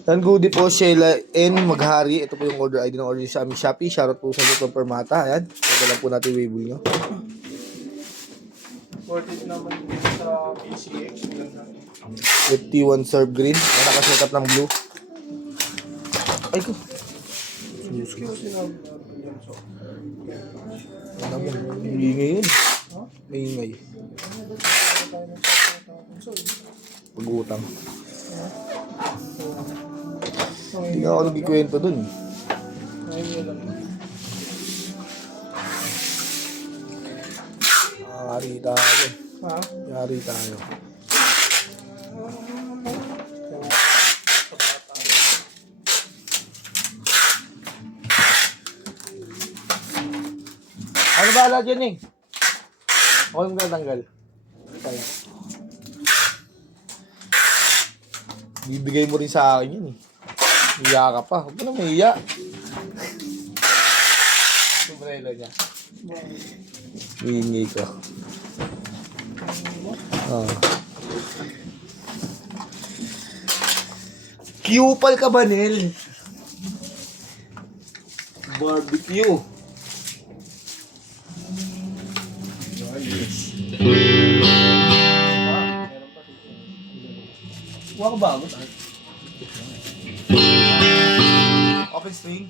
Tan Goody po, Sheila N. Maghari. Ito po yung order ID ng order sa aming Shopee. Shoutout po sa Dr. Permata. Ayan. Ito lang po natin waybill nyo. Worth naman sa PCX. 51 serve green. May nakaset up ng blue. Ay ko. Ano mo? Ingay yun. May ingay. Pag-utang. Hindi nga ako nagkikwento dun. Yari tayo. Ha? Yari tayo. Ano ba ala dyan eh? Ako yung tatanggal. Kaya. Bibigay mo rin sa akin yun eh. Hiya ka pa. Huwag mo na mahiya. Sombrero niya. Hihingi ko. Oh. Cupal ka ba, Nel? Barbecue. Huwag ba? Open string.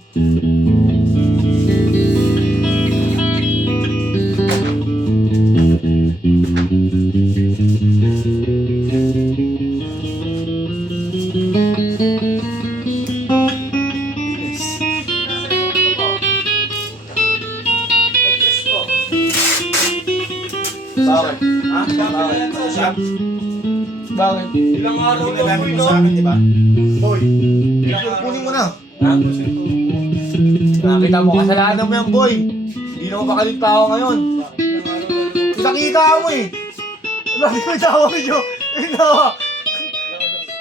Bakit? Ha? Bakit? Bakit? Ilang araw na po sa akin, di ba? Boy. Kunin mo na. Ha? Nakita mo, kasalanan mo yan, boy. Hindi na ako makalit tao ngayon. Nakita mo eh. Bakit ko tawag nyo?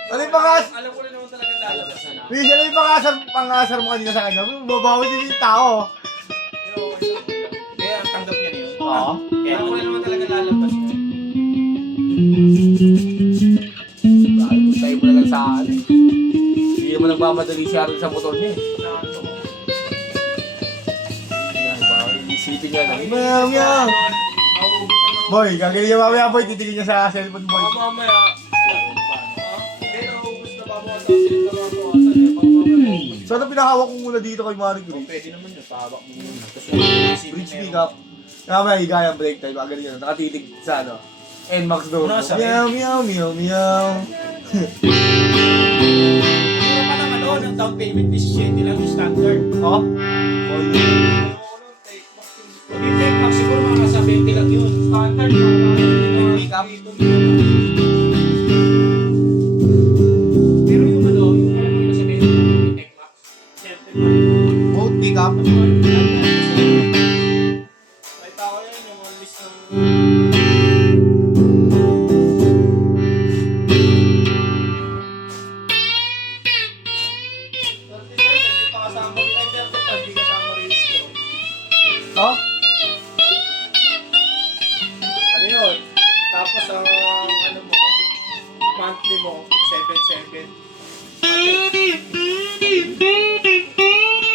Ano yung pangas? Alam ko rin naman talaga lalabas na. Rizal, ano yung pangasar mo kanina sa kanya? Babawi din yung tao. Kaya ang tanggap niya na yun. Oo. Kaya alam ko rin naman talaga lalabas na. Tayo mo na lang sa akin eh. Hindi naman nagmamadali siya rin sa motor niya eh. Isipin niya lang. Meow. Boy, gagawin niya mamaya boy. Titigil niya sa cellphone boy. Mamaya. Hindi, naubos na babawasan. Nababawasan eh. Mamaya. So ano pinahawak ko muna dito kay Marie Cruz? Pwede naman yun. Tawak mo muna. Bridge pick up. Mamaya higayang break time. Magaling yun. Nakatitig sa ano. NMAX door. Nasa Meow. Puro pa naman doon. Ang down payment is 7 lang yung standard. Oh? Yung take max siguro mga nasa 20 lang yun. Standard mga pick up. Pero yung ano, yung mga nasa 20 lang yung take max. Boat pick up. May tao yan, yung mga list ng... Hindi pa kasama rin. Ay, pero hindi kasama registro. Oh? Ano yun? Tapos ang ano mo, monthly mo, 7-7.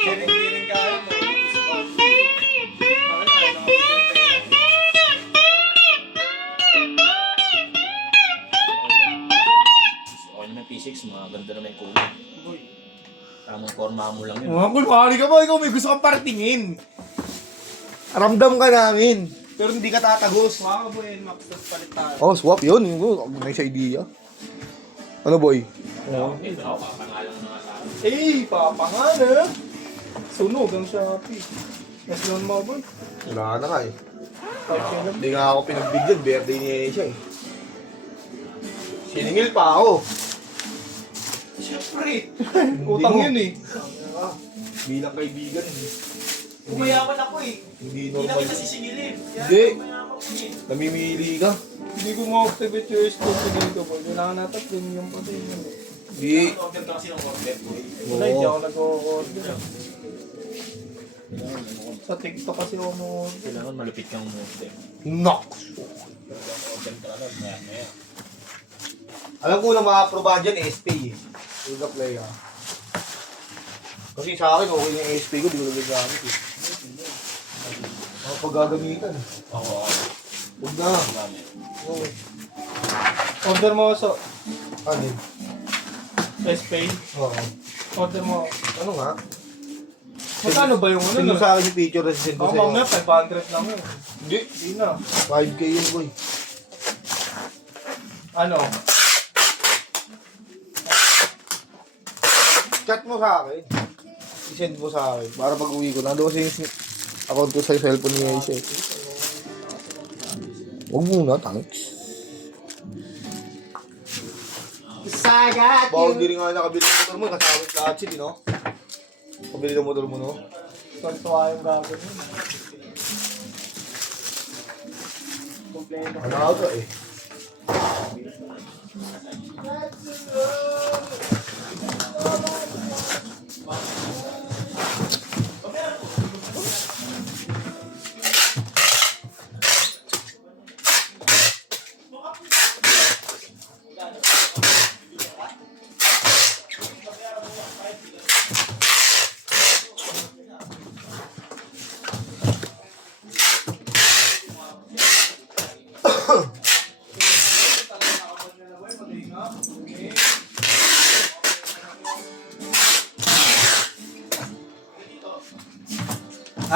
Hiring kaya mo, discount. Bakit ayaw na Okay naman P6, mga ganda naman yung kulay. Boy, Tamang forma mo lang yun. Mga kulmari ka ba? Ikaw may gusto kang paratingin. Ramdam ka namin. Pero hindi ka tatagos. mga boy, max tas palit tayo. Oh, swap yun. May sa idea. Ano boy? Ito ako, kapangalan ng mga tao. Eh, papangana. Sunog ang Shopee. Yes, noon mo boy. Wala na nga eh. Kahit kailan. Hindi nga ako pinagbigyan. Birthday niya siya eh. Siningil pa ako. Siyempre. Utang yun eh. Bilang kaibigan. Umayaman ako eh. Hindi Hindi na normal. kita sisingilin. Hindi. Umayaman ko eh. Namimili ka. Hindi ko ma-activate yung stop dito boy. Kailangan natin din yung pati yun. Hindi. Order ka kasi ng order. Wala, hindi ako nag-order. Sa TikTok kasi ako mo-order. Kailangan malupit kang order. Nox. Order ka lang, maya. Alam ko na ma-approve dyan, SP eh. Hold the play ah. Kasi sa akin, okay yung ASP ko, di ko lang gamit eh. Mga paggagamitan. Oo. Huwag na. Gamit. Oo. Order mo sa Ano yun? S-Pay. Oo. Order mo. Ano nga? Magkano ba yung ano? Send mo sa akin yung picture na send ko Baka sa'yo. mamaya 500 lang yun. Hindi. Hindi na. 5K yun, boy. Ano? Chat mo sa akin. I-send mo sa akin. Para pag uwi ko. Nando kasi yung account ko sa cellphone niya siya. Huwag muna, thanks. Sagat! Bawal di rin nga nakabili ng motor mo. Kasama yung lahat sila, no? Kabili ng motor mo, no? Kontuwa yung gagawin yun. Kompleto. Ano ako to eh?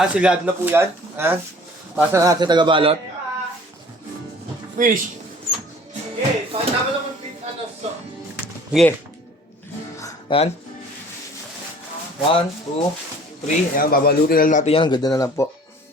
Sigado na po yan. Pasa natin sa taga-balot. Fish. Okay, pakita mo naman ano so. Sige. Yan. 1, 2, 3. Ayan, babalutin na natin yan. Ang ganda na lang po.